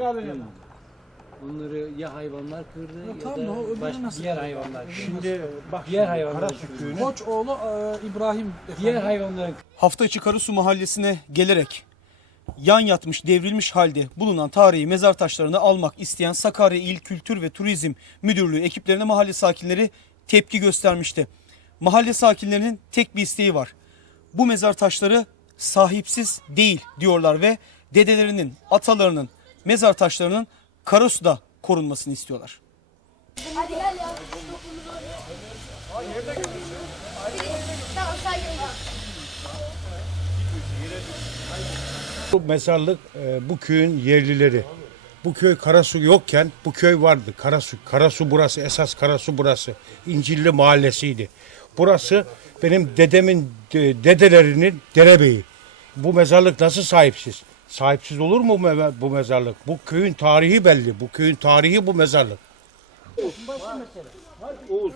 kaldırıyorsun. Onları ya hayvanlar kırdı ya, tamam da o başka nasıl diğer hayvanlar kırdı. Şimdi bak Diğer hayvanlar Koç oğlu e, İbrahim Diğer hayvanların hafta içi Karasu mahallesine gelerek yan yatmış, devrilmiş halde bulunan tarihi mezar taşlarını almak isteyen Sakarya İl Kültür ve Turizm Müdürlüğü ekiplerine mahalle sakinleri tepki göstermişti. Mahalle sakinlerinin tek bir isteği var. Bu mezar taşları sahipsiz değil diyorlar ve dedelerinin, atalarının mezar taşlarının Karasu'da korunmasını istiyorlar. Hadi gel ya. Bu mezarlık e, bu köyün yerlileri. Bu köy Karasu yokken bu köy vardı. Karasu. Karasu burası. Esas Karasu burası. İncilli mahallesiydi. Burası benim dedemin de- dedelerinin derebeyi. Bu mezarlık nasıl sahipsiz? Sahipsiz olur mu bu me- bu mezarlık? Bu köyün tarihi belli. Bu köyün tarihi bu mezarlık. Oğuz,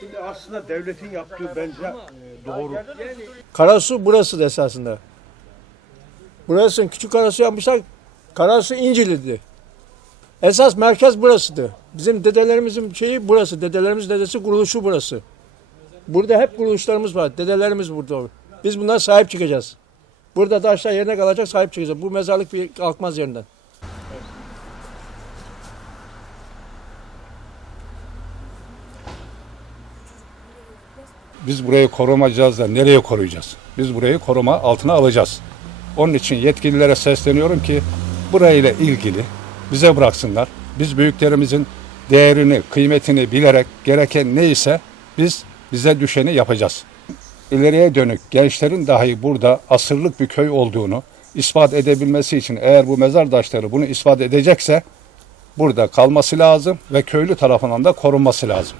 şimdi aslında devletin yaptığı bence e, doğru. Karasu burası da esasında. Burası küçük Karasu yapmışlar. Karasu İncil'di. Esas merkez burasıydı. Bizim dedelerimizin şeyi burası. Dedelerimiz dedesi kuruluşu burası. Burada hep kuruluşlarımız var. Dedelerimiz burada. Biz bunlara sahip çıkacağız. Burada da yerine kalacak sahip çıkacağız. Bu mezarlık bir kalkmaz yerinden. Biz burayı korumayacağız da nereye koruyacağız? Biz burayı koruma altına alacağız. Onun için yetkililere sesleniyorum ki burayla ilgili bize bıraksınlar. Biz büyüklerimizin değerini, kıymetini bilerek gereken neyse biz bize düşeni yapacağız. İleriye dönük gençlerin dahi burada asırlık bir köy olduğunu ispat edebilmesi için eğer bu mezar taşları bunu ispat edecekse burada kalması lazım ve köylü tarafından da korunması lazım.